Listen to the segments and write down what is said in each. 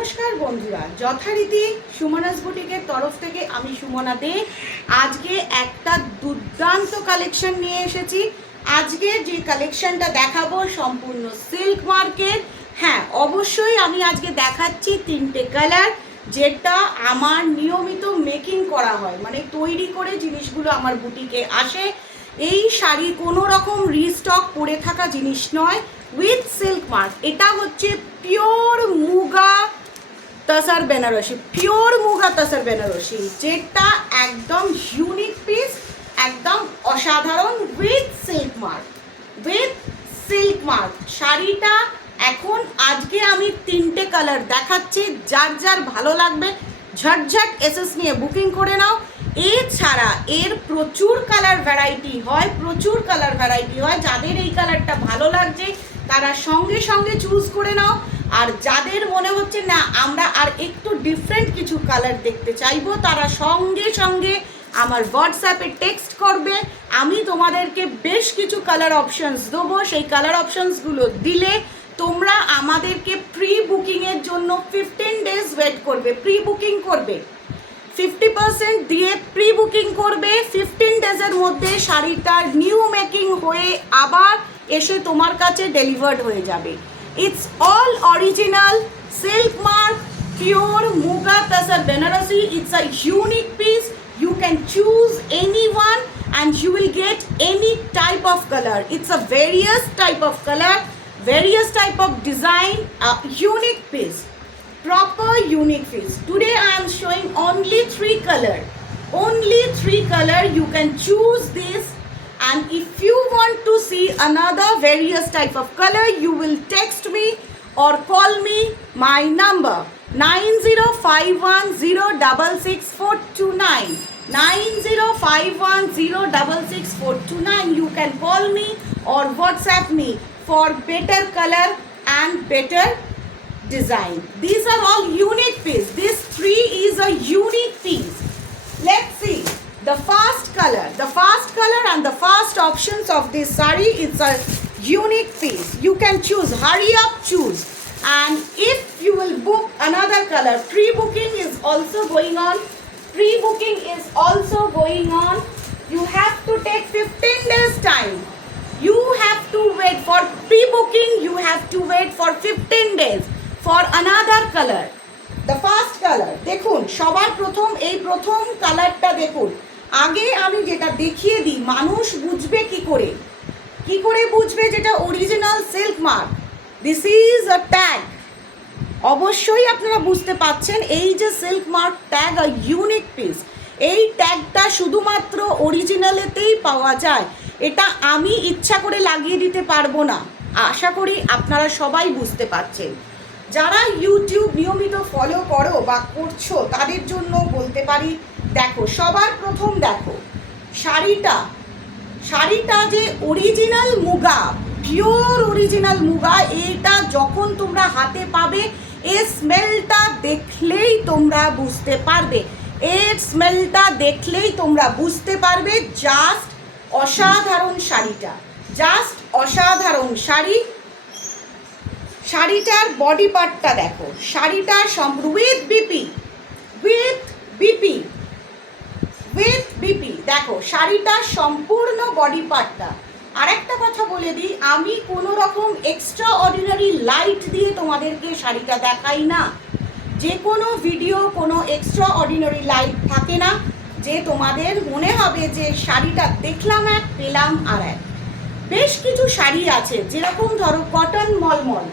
নমস্কার বন্ধুরা, যথারীতি সুমনাস বুটিকের তরফ থেকে আমি সুমনা দে আজকে একটা দুর্দান্ত কালেকশন নিয়ে এসেছি। আজকে যে কালেকশনটা দেখাবো সম্পূর্ণ সিল্ক মার্কের। হ্যাঁ, অবশ্যই আমি আজকে দেখাচ্ছি তিনটে কালার, যেটা আমার নিয়মিত মেকিং করা হয়, মানে তৈরি করে জিনিসগুলো আমার বুটিকে আসে। এই শাড়ি কোনো রকম রিস্টক পরে থাকা জিনিস নয়, উইথ সিল্ক মার্ক। এটা হচ্ছে পিওর মুগা তসর বেনারসি, পিওর মুগা তসর বেনারসি, যেটা একদম ইউনিক পিস, একদম অসাধারণ, with silk mark, with silk mark. শাড়িটা এখন আজকে আমি তিনটে কালার দেখাচ্ছি, যার যার ভালো লাগবে ঝটঝট এসএস নিয়ে বুকিং করে নাও। এছাড়া এর প্রচুর কালার ভ্যারাইটি হয়, প্রচুর কালার ভ্যারাইটি হয়। যাদের এই কালারটা ভালো লাগছে তারা সঙ্গে সঙ্গে চুজ করে নাও, আর যাদের মনে হচ্ছে না আমরা আর একটু ডিফারেন্ট কিছু কালার দেখতে চাইবো, তারা সঙ্গে সঙ্গে আমার হোয়াটসঅ্যাপে টেক্সট করবে। আমি তোমাদেরকে বেশ কিছু কালার অপশানস দেবো। সেই কালার অপশানসগুলো দিলে তোমরা আমাদেরকে প্রি বুকিংয়ের জন্য 15 ডেজ ওয়েট করবে, প্রি বুকিং করবে, 50% দিয়ে প্রি বুকিং করবে। 15 ডেজের মধ্যে শাড়িটার নিউ মেকিং হয়ে আবার এসে তোমার কাছে ডেলিভার্ড হয়ে যাবে। It's all original silk mark, pure muga tussar Banarasi. It's a unique piece, you can choose anyone and you will get any type of color. It's a various type of color, various type of design, a unique piece, proper unique piece. Today I am showing only 3 color, only 3 color. You can choose this, and if you want to see another various type of color, you will text me or call me. My number 9051066429, 9051066429. You can call me or WhatsApp me for better color and better design. These are all unique piece. This 3 is a unique piece. Let's see the first color, and the first options of this saree. It's a unique piece. You can choose, hurry up, choose. And if you will book another color, pre-booking is also going on. Pre-booking is also going on. You have to take 15 days time. You have to wait for pre-booking. You have to wait for 15 days for another color. The first color দেখুন, সবার প্রথম এই প্রথম কালারটা দেখুন। আগে আমি যেটা দেখিয়ে দিই, মানুষ বুঝবে কি করে বুঝবে যেটা original silk mark. This is a tag. অবশ্যই আপনারা বুঝতে পাচ্ছেন এই যে সিল্ক মার্ক ট্যাগ, আ ইউনিক পিস। এই ট্যাগটা শুধুমাত্র অরিজিনালেতেই পাওয়া যায়, এটা আমি ইচ্ছা করে লাগিয়ে দিতে পারবো না। আশা করি আপনারা সবাই বুঝতে পারছেন। যারা ইউটিউব নিয়মিত ফলো করো বা করছো তাদের জন্য বলতে পারি, দেখো সবার প্রথম দেখো শাড়িটা যে original muga, pure original muga. এটা যখন তোমরা হাতে পাবে, এর স্মেলটা দেখলেই তোমরা বুঝতে পারবে, এর স্মেলটা দেখলেই তোমরা বুঝতে পারবে। জাস্ট অসাধারণ শাড়িটা, জাস্ট অসাধারণ শাড়ি। শাড়িটার বডি পার্টটা দেখো, শাড়িটার উইথ বিপি দেখো শাড়িটার সম্পূর্ণ বডি পার্টটা। আরেকটা কথা বলে দিই, আমি কোনো রকম এক্সট্রা অর্ডিনারি লাইট দিয়ে তোমাদেরকে শাড়িটা দেখাই না। যে কোনো ভিডিও কোনো এক্সট্রা অর্ডিনারি লাইট থাকে না, যে তোমাদের মনে হবে যে শাড়িটা দেখলাম এক, পেলাম আর এক। বেশ কিছু শাড়ি আছে, যেরকম ধরো কটন মলমল,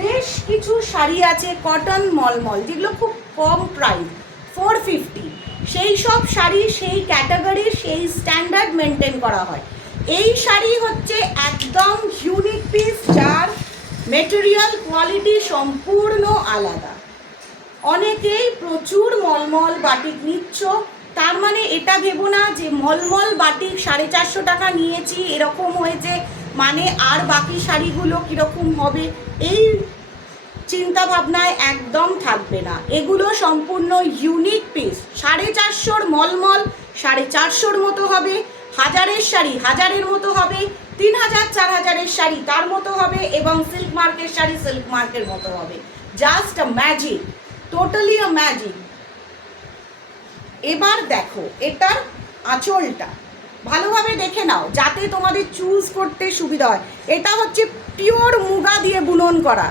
বেশ কিছু শাড়ি আছে কটন মলমল, যেগুলো খুব কম প্রাইস, 450। সেই সব শাড়ি সেই ক্যাটাগরির, সেই স্ট্যান্ডার্ড মেনটেন করা হয়। এই শাড়ি হচ্ছে একদম ইউনিক পিস, যার মেটেরিয়াল কোয়ালিটি সম্পূর্ণ আলাদা। অনেকেই প্রচুর মলমল বাটিক নিচ্ছ, তার মানে এটা ভেবো না যে মলমল বাটিক 450 টাকা নিয়েছি এরকম হয়েছে মানে আর বাকি শাড়িগুলো কীরকম হবে, এই চিন্তা ভাবনায় একদম থাকবে না। এগুলো সম্পূর্ণ ইউনিক পিস। 450 মলমল 450 মতো হবে, 1000-এর শাড়ি 1000-এর মতো হবে, 3000-4000-এর শাড়ি তার মতো হবে, এবং সিল্ক মার্কের শাড়ি সিল্ক মার্কের মতো হবে। জাস্ট আ ম্যাজিক, টোটালি আ ম্যাজিক। এবার দেখো এটার আঁচলটা ভালোভাবে দেখে নাও যাতে তোমাদের চুজ করতে সুবিধা হয়। এটা হচ্ছে পিওর মুগা দিয়ে বুনন করা,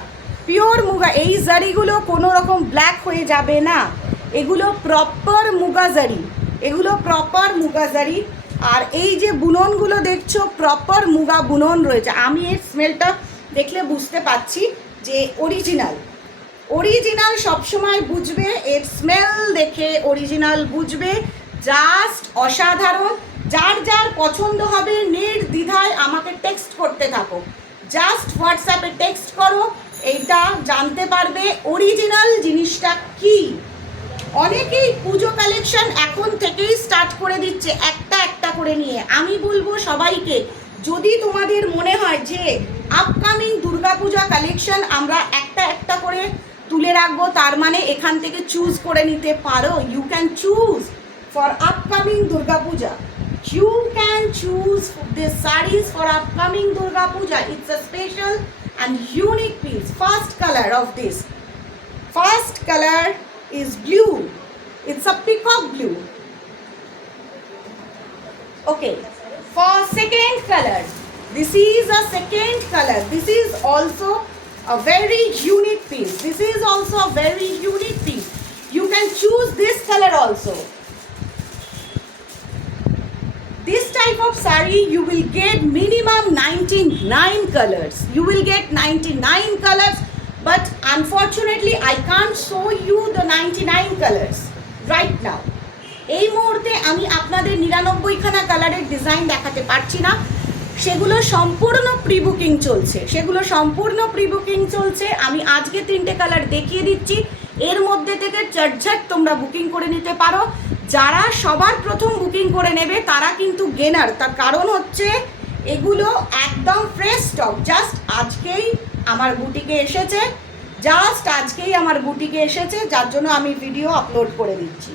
পিওর মুগা। এই জারিগুলো কোনো রকম ব্ল্যাক হয়ে যাবে না, এগুলো প্রপার মুগা জারি, এগুলো প্রপার মুগা জারি। আর এই যে বুননগুলো দেখছো প্রপার মুগা বুনন রয়েছে। আমি এর স্মেলটা দেখলে বুঝতে পারছি যে অরিজিনাল, অরিজিনাল সবসময় বুঝবে, এর স্মেল দেখে অরিজিনাল বুঝবে। জাস্ট অসাধারণ। যার যার পছন্দ হবে নির্দ্বিধায় আমাকে টেক্সট করতে থাকো, জাস্ট হোয়াটসঅ্যাপে টেক্সট করো, এইটা জানতে পারবে অরিজিনাল জিনিসটা কি। অনেকেই পুজো কালেকশন এখন থেকেই স্টার্ট করে দিচ্ছে একটা একটা করে নিয়ে। আমি বলবো সবাইকে, যদি তোমাদের মনে হয় যে আপকামিং দুর্গাপূজা কালেকশন আমরা একটা একটা করে তুলে রাখবো, তার মানে এখান থেকে চুজ করে নিতে পারো। You can choose for upcoming Durga Puja, you can choose the sarees for upcoming Durga Puja. It's a special and unique piece. First color of this, first color is blue. It's a peacock blue. Okay, for second color, this is a second color. This is also a very unique piece. This is also a very unique piece. You can choose this color also. This type of saree you will get minimum 99 colors. You will get 99 colors, but unfortunately I can't show you the 99 colors right now. এই মুহূর্তে আমি আপনাদের 99খানা কালারের design দেখাতে পারছি না, সেগুলো সম্পূর্ণ প্রি বুকিং চলছে, সেগুলো সম্পূর্ণ প্রি বুকিং চলছে। আমি আজকে 3টে কালার দেখিয়ে দিচ্ছি, এর মধ্যে থেকে ঝটঝট তোমরা বুকিং করে নিতে পারো। যারা সবার প্রথম বুকিং করে নেবে তারা কিন্তু গেনার, তার কারণ হচ্ছে এগুলো একদম ফ্রেশ স্টক, জাস্ট আজকেই আমার বুটিকে এসেছে, জাস্ট আজকেই আমার বুটিকে এসেছে, যার জন্য আমি ভিডিও আপলোড করে দিচ্ছি।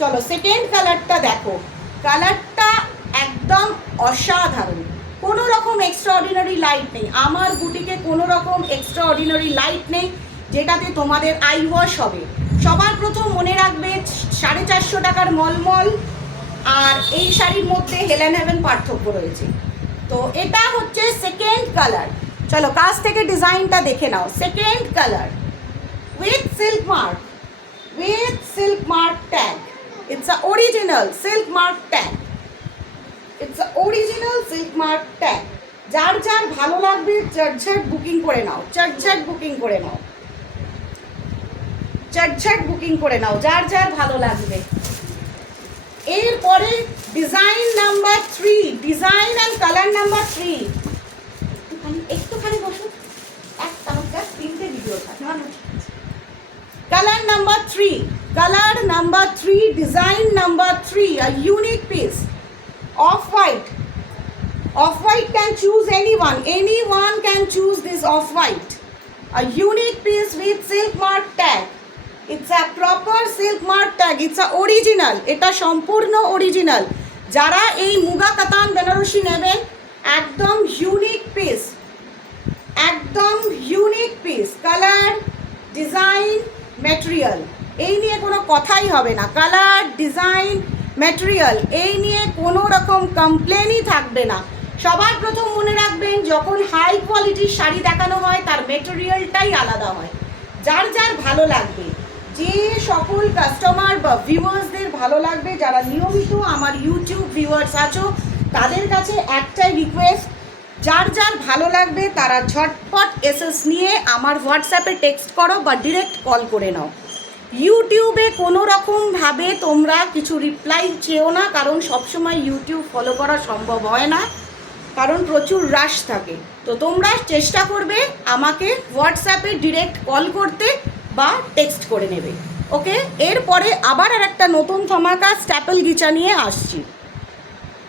চলো সেকেন্ড কালারটা দেখো, কালারটা একদম অসাধারণ, কোনো রকম এক্সট্রাঅর্ডিনারি লাইট নেই আমার বুটিকে, কোনো রকম এক্সট্রাঅর্ডিনারি লাইট নেই যেটাতে তোমাদের আই ওয়াশ হবে। সবার প্রথম মনে রাখবে 450 টাকার মলমল আর এই শাড়ির মধ্যে হেলেন হেভেন পার্থক্য রয়েছে। তো এটা হচ্ছে সেকেন্ড কালার। চলো কাছ থেকে ডিজাইনটা দেখে নাও। Second colour with silk mark, with silk mark tag. It's a original silk mark tag, it's a original silk mark tag. যার যার ভালো লাগবে ঝটঝট বুকিং করে নাও, ঝটঝট বুকিং করে নাও, ঝটঝট বুকিং করে নাও, যার যার ভালো লাগবে। এরপরে design number 3, design and colour number 3। একটুখানি বসো, একটা 3টে ভিডিও থাকে। Colour number 3, colour number 3, design number 3, a unique piece, off white. Off white can choose anyone, anyone can choose this off white, a unique piece with silk mark tag. It's a proper silk mark tag, it's a original, এটা সম্পূর্ণ original. যারা এই মুগা কাতান বেনারসি নেবেন, একদম unique piece, একদম unique piece. Colour, design, material, এই নিয়ে কোনো কথাই হবে না। কালার, ডিজাইন, ম্যাটেরিয়াল, এই নিয়ে কোনো রকম কমপ্লেনই থাকবে না। সবার প্রথম মনে রাখবেন, যখন হাই কোয়ালিটির শাড়ি দেখানো হয় তার মেটেরিয়ালটাই আলাদা হয়। যার যার ভালো লাগবে, যে সকল কাস্টমার বা ভিউয়ার্সদের ভালো লাগবে, যারা নিয়মিত আমার ইউটিউব ভিউয়ার্স আছো, তাদের কাছে একটাই রিকোয়েস্ট, যার যার ভালো লাগবে তারা ঝটপট এসএস নিয়ে আমার হোয়াটসঅ্যাপে টেক্সট করো বা ডিরেক্ট কল করে নাও। ইউটিউবে কোনো রকমভাবে তোমরা কিছু রিপ্লাই চেও না, কারণ সবসময় ইউটিউব ফলো করা সম্ভব হয় না, কারণ প্রচুর রাশ থাকে। তো তোমরা চেষ্টা করবে আমাকে হোয়াটসঅ্যাপে ডিরেক্ট কল করতে বা টেক্সট করে নেবে। ওকে, এরপরে আবার আর একটা নতুন ধামাকা স্ট্যাপল গিচা নিয়ে আসছি।